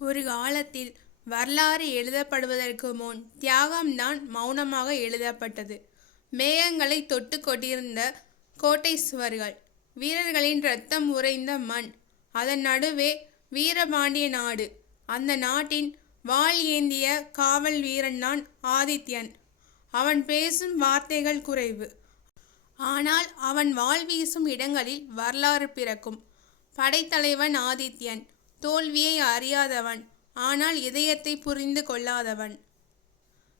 ஒரு காலத்தில் வரலாறு எழுதப்படுவதற்கு முன் தியாகம்தான் மௌனமாக எழுதப்பட்டது. மேகங்களை தொட்டு கொண்டிருந்த கோட்டை சுவர்கள், வீரர்களின் இரத்தம் உறைந்த மண், அதன் நடுவே வீரபாண்டிய நாடு. அந்த நாட்டின் வாள் ஏந்திய காவல் வீரன்தான் ஆதித்யன். அவன் பேசும் வார்த்தைகள் குறைவு, ஆனால் அவன் வாள் வீசும் இடங்களில் வரலாறு பிறக்கும். படைத்தலைவன் ஆதித்யன், தோல்வியை அறியாதவன், ஆனால் இதயத்தை புரிந்து கொள்ளாதவன்.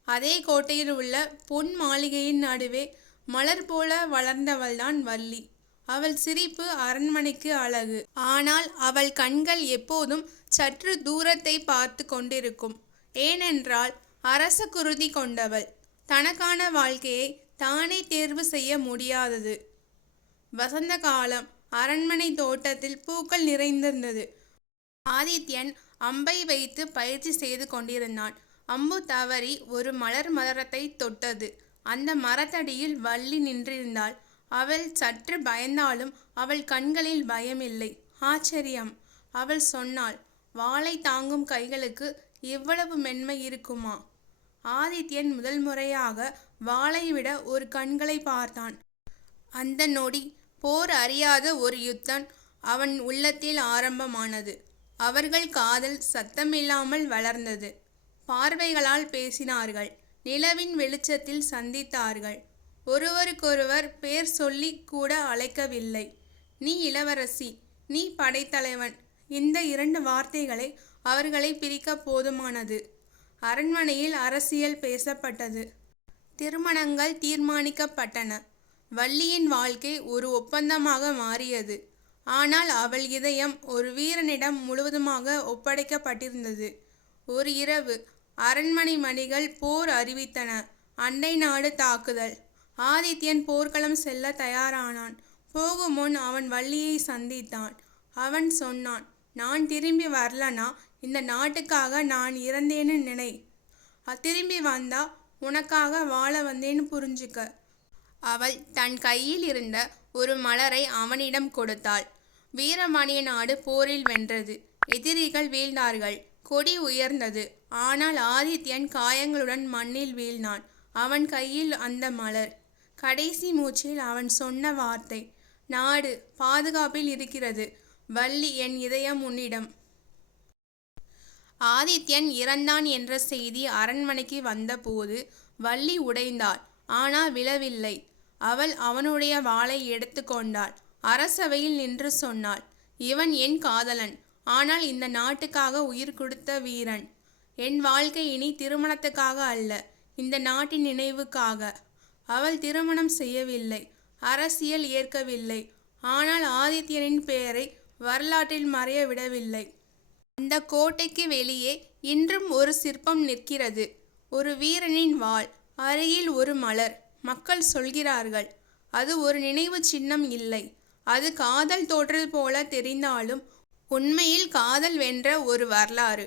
அதே கோட்டையில் உள்ள பொன் மாளிகையின் நடுவே மலர் போல வளர்ந்தவள்தான் வள்ளி. அவள் சிரிப்பு அரண்மனைக்கு அழகு, ஆனால் அவள் கண்கள் எப்போதும் சற்று தூரத்தை பார்த்து கொண்டிருக்கும். ஏனென்றால் அரச குருதி கொண்டவள். தனக்கான வாழ்க்கையை தானே தேர்வு செய்ய முடியாதது. வசந்த காலம். அரண்மனை தோட்டத்தில் பூக்கள் நிறைந்திருந்தது. ஆதித்யன் அம்பை வைத்து பயிற்சி செய்து கொண்டிருந்தான். அம்பு தவறி ஒரு மலர் மரத்தை தொட்டது. அந்த மரத்தடியில் வள்ளி நின்றிருந்தாள். அவள் சற்று பயந்தாலும் அவள் கண்களில் பயமில்லை, ஆச்சரியம். அவள் சொன்னாள், வாளை தாங்கும் கைகளுக்கு இவ்வளவு மென்மை இருக்குமா? ஆதித்யன் முதல் முறையாக வாளை விட ஒரு கண்களை பார்த்தான். அந்த நொடி போர் அறியாத ஒரு யுத்தம் அவன் உள்ளத்தில் ஆரம்பமானது. அவர்கள் காதல் சத்தமில்லாமல் வளர்ந்தது. பார்வைகளால் பேசினார்கள். நிலவின் வெளிச்சத்தில் சந்தித்தார்கள். ஒருவருக்கொருவர் பேர் சொல்லி கூட அழைக்கவில்லை. நீ இளவரசி, நீ படைத்தலைவன். இந்த 2 வார்த்தைகளை அவர்களை பிரிக்க போதுமானது. அரண்மனையில் அரசியல் பேசப்பட்டது. திருமணங்கள் தீர்மானிக்கப்பட்டன. வள்ளியின் வாழ்க்கை ஒரு ஒப்பந்தமாக மாறியது. ஆனால் அவள் இதயம் ஒரு வீரனிடம் முழுவதுமாக ஒப்படைக்கப்பட்டிருந்தது. ஒரு இரவு அரண்மனை மணிகள் போர் அறிவித்தன. அண்டை நாடு தாக்குதல். ஆதித்யன் போர்க்களம் செல்ல தயாரானான். போகும் முன் அவன் வள்ளியை சந்தித்தான். அவன் சொன்னான், நான் திரும்பி வரலனா இந்த நாட்டுக்காக நான் இறந்தேன்னு நினை. திரும்பி வந்தா உனக்காக வாழ வந்தேன்னு புரிஞ்சுக்க. அவள் தன் கையில் இருந்த ஒரு மலரை அவனிடம் கொடுத்தாள். வீரபாண்டிய நாடு போரில் வென்றது. எதிரிகள் வீழ்ந்தார்கள். கொடி உயர்ந்தது. ஆனால் ஆதித்யன் காயங்களுடன் மண்ணில் வீழ்ந்தான். அவன் கையில் அந்த மலர். கடைசி மூச்சில் அவன் சொன்ன வார்த்தை, நாடு பாதுகாப்பில் இருக்கிறது. வள்ளி, என் இதயம் உன்னிடம். ஆதித்யன் இறந்தான் என்ற செய்தி அரண்மனைக்கு வந்தபோது வள்ளி உடைந்தாள். ஆனால் விழவில்லை. அவள் அவனுடைய வாளை எடுத்து கொண்டாள். அரசவையில் நின்று சொன்னாள், இவன் என் காதலன், ஆனால் இந்த நாட்டுக்காக உயிர் கொடுத்த வீரன். என் வாழ்க்கை இனி திருமணத்துக்காக அல்ல, இந்த நாட்டின் நினைவுக்காக. அவள் திருமணம் செய்யவில்லை, அரசியல் ஏற்கவில்லை. ஆனால் ஆதித்யனின் பெயரை வரலாற்றில் மறைய விடவில்லை. அந்த கோட்டைக்கு வெளியே இன்றும் ஒரு சிற்பம் நிற்கிறது. ஒரு வீரனின் வாள், அருகில் ஒரு மலர். மக்கள் சொல்கிறார்கள், அது ஒரு நினைவு சின்னம் இல்லை. அது காதல் தோற்றது போல தெரிந்தாலும் உண்மையில் காதல் வென்ற ஒரு வரலாறு.